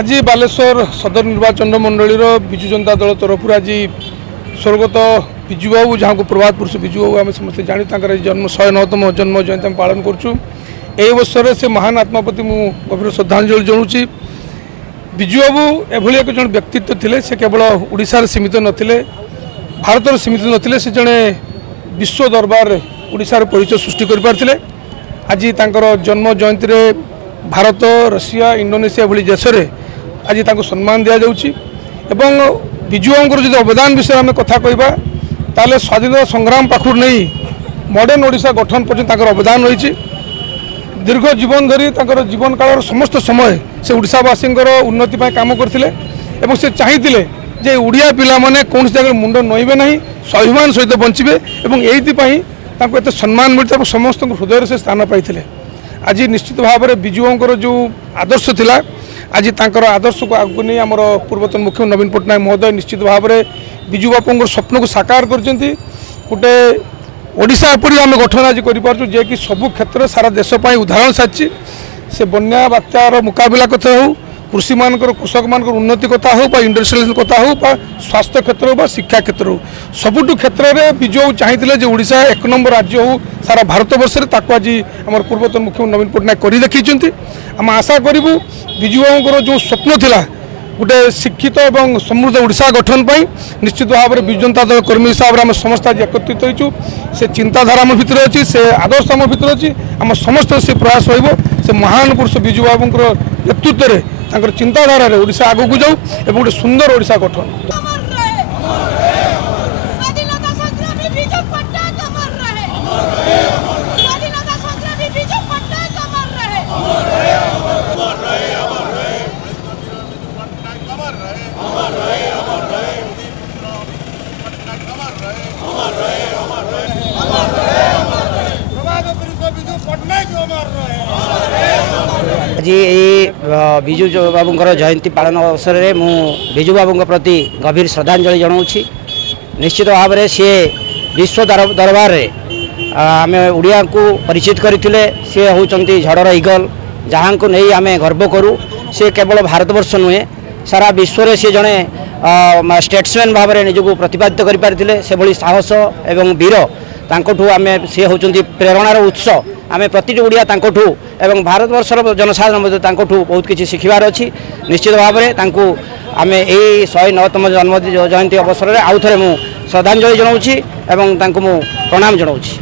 आज बालेश्वर सदर निर्वाचन मंडलीर विजु जनता दल तरफ आज स्वर्गत विजु बाबू जहाँ को प्रभात पुरुष विजु बाबू आम समस्त जानी जन्म 109तम जन्म जयंती आम पालन करूँ। यही अवसर से महान आत्मा प्रति मु गभीर श्रद्धांजलि जनाऊँगी। विजु बाबू एभली एक जन व्यक्तित्व थे, से केवल ओडिशार सीमित नथिले, भारतर सीमित नथिले, से जड़े विश्व दरबार ओडिशार परिचय सृष्टि कर पारथिले। आज तांकर जन्म जयंती रे भारत, रशिया, इंडोनेशिया भली देश में आज तांको सम्मान दिया जाउची। एवं विजु बाबूर जो अवदान विषय में कथा कहबा ताले स्वाधीनता संग्राम पाखुर नहीं मॉडर्न ओडिशा गठन पर्यंत अवदान रही। दीर्घ जीवन धरी जीवन काल समस्त समय से ओडिशावासी उन्नति काम करते से चाहिए जे ओडिया पिला माने कौन जगह मुंड नईबे नहीं, स्वाभिमान सहित बंचे और ये सम्मान मिलता है, समस्त हृदय से स्थान पाई। आज निश्चित भाव में विजु बाबूर जो आदर्श थिला, आज तांकर आदर्श को आगु नहीं आमर पूर्वतन मुख्यमंत्री नवीन पट्टनायक महोदय निश्चित भाव में विजु बाबूर स्वप्न को साकार करते। गोटे ओडिशा एपरी आम गठन आज कर कि सबु क्षेत्र सारा देश उदाहरण साची। से बन्या बात्यार मुकाबला कथा हो, कृषि मानकर कृषक मान उन्नति कथा हो, इंडस्ट्रियल कथा हो, स्वास्थ्य क्षेत्र हो, शिक्षा क्षेत्र हो, सबुठू क्षेत्र में विजु चाहिए ओडिशा एक नंबर राज्य हो सारा भारत वर्ष में। आज आम पूर्वतन मुख्यमंत्री नवीन पट्टनायक कर देखी। आम आशा करूँ विजु बाबूर जो स्वप्न थिला गोटे शिक्षित और समृद्ध ओडिशा गठन पर निश्चित भाव में विजु जनता दल कर्मी हिसाब से आम समस्त आज एकत्रित होइछु। से चिंताधारा आम भितर अच्छी, से आदर्श आम भितर अच्छी, आम समस्त से प्रयास हो से महान पुरुष विजु बाबूर नेतृत्व में चिंताधारा ओडिशा आगू जाऊ और गोटे सुंदर ओडिशा गठन। आज विजु बाबूर जयंती पालन अवसर में मु विजु बाबू प्रति गभीर श्रद्धांजलि जनाऊँगी। निश्चित भाव में सी विश्व दरबार में आम ओडिया को परिचित करते। सी होती झड़र ईगल जहाँ को नहीं आम गर्व करूँ। से केवल भारतवर्ष नुहे सारा विश्व में सी जड़े स्टेट्समैन भाव में निजक प्रतिपादित कर से भली साहस एवं वीर तांकोठू आम सी होती प्रेरणार उत्स। आम प्रति ओडिया तांकोठू एवं भारतवर्षर जनसाधारण तांकोठू बहुत किसी शिखबार अच्छी। निश्चित भाव में तांको आम यही 109तम जन्म जयंती अवसर में आउ थे मु श्रद्धांजलि जनाऊँगी एवं तांको मु प्रणाम जनाऊँगी।